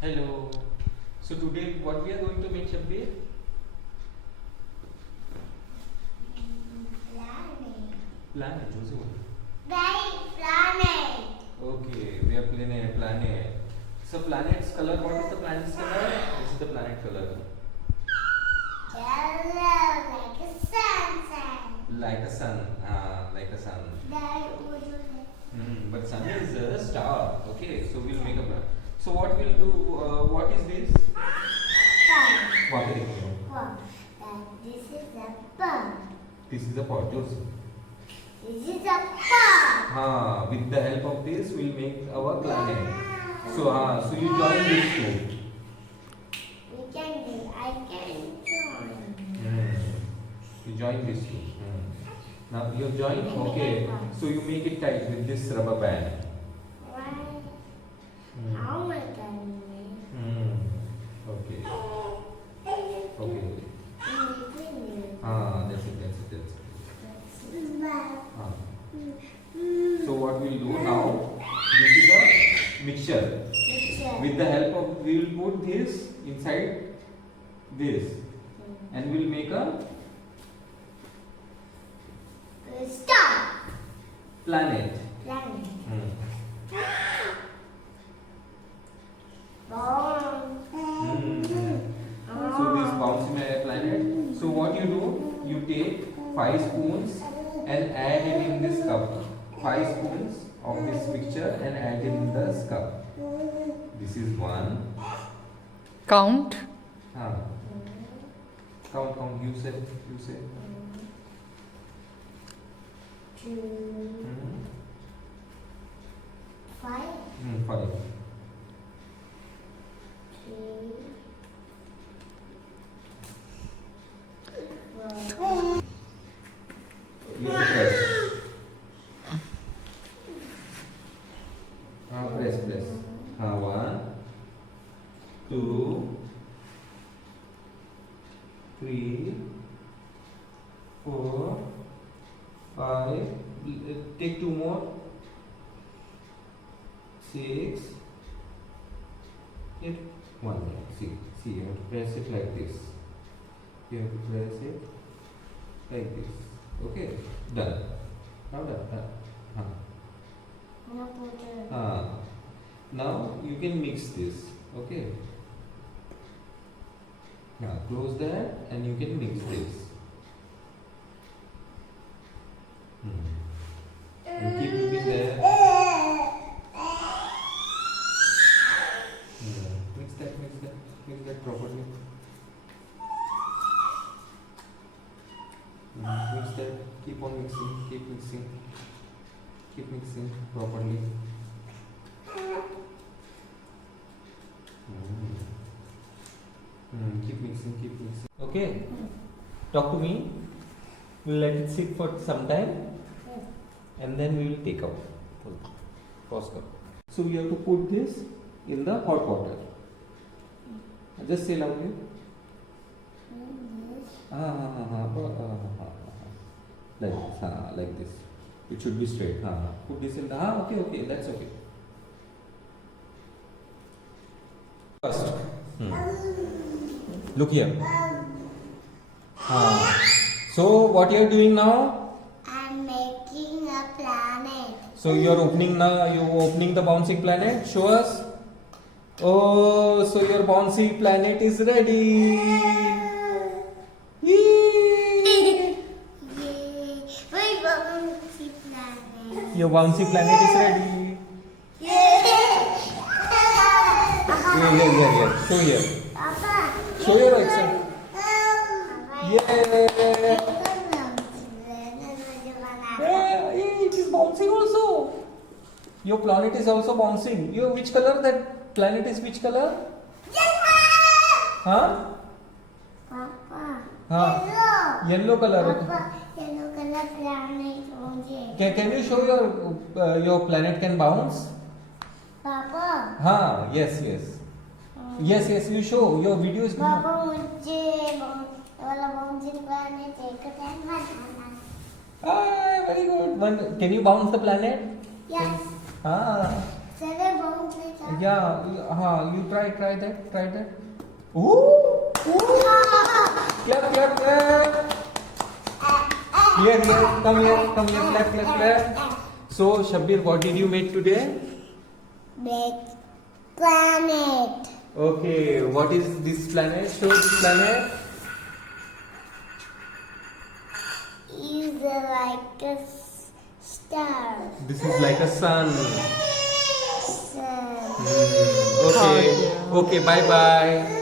Hello. So today what we are going to make, Shabbir? Planet. What's it? Planet. Okay, we are planning a planet. So planet's color, what is the planet's color? This is the planet color. Yellow, like a sunset. Like a sun. Like a sun. But sun is a star. Okay, so we'll make a plan. So what we'll do, what is this? What is it? This is a bird. This is a pot. Joseph. This is a bird. With the help of this, we'll make our planet. So you join these two. I can join. You join these two. Now you join. Okay. So you make it tight with this rubber band. Why? How am I going Okay. Okay. That's it. So what we'll do now, this is a mixture. With the help of, we will put this inside this and we'll make a Star. planet. So this bouncy planet. So what you do, you take 5 spoons and add it in this cup. 5 spoons of this mixture and add it in this cup. This is 1. Count. Count. You say. 2, 5, 5. 3, 4. You have to press. Press. 1, 2, 3, 4, 5. Take 2 more. 6, 8. 1 more. See, you have to press it like this. You have to press it like this. Okay, done. Now done. Now you can mix this. Okay. Now close that and you can mix this. And keep looking there. Mix that properly. Mix that. Keep on mixing. Keep mixing properly. Keep mixing. Okay. Talk to me. We'll let it sit for some time and then we will take out. Pause. So we have to put this in the hot water. Just say loudly. Like this. It should be straight. Put this in the. Okay. That's okay. First. Look here. So what you are doing now? I'm making a planet. So you are opening now. You opening the bouncy planet. Show us. Oh, so your bouncy planet is ready. Yay! My bouncy planet. Your bouncy planet is ready. Here. Show here. Papa. Show your accent. Yeah, it is bouncing also. Your planet is also bouncing. Which color that planet is? Which color? Papa. Yellow color. Papa, yellow color planet. Can you show your planet can bounce? Papa. Yes. Yes. You show your video is. Papa, मुझे वाला bouncy planet देखना है. Very good. Can you bounce the planet? Yes. Ah. Seven bouncy. Yeah, you try that. Ooh! Clap, clap, clap. Here, come here, clap. So, Shabbir, what did you make today? Big planet. Okay, what is this planet? Show this planet. Is like a star. This is like a sun. Sun. Okay, bye bye.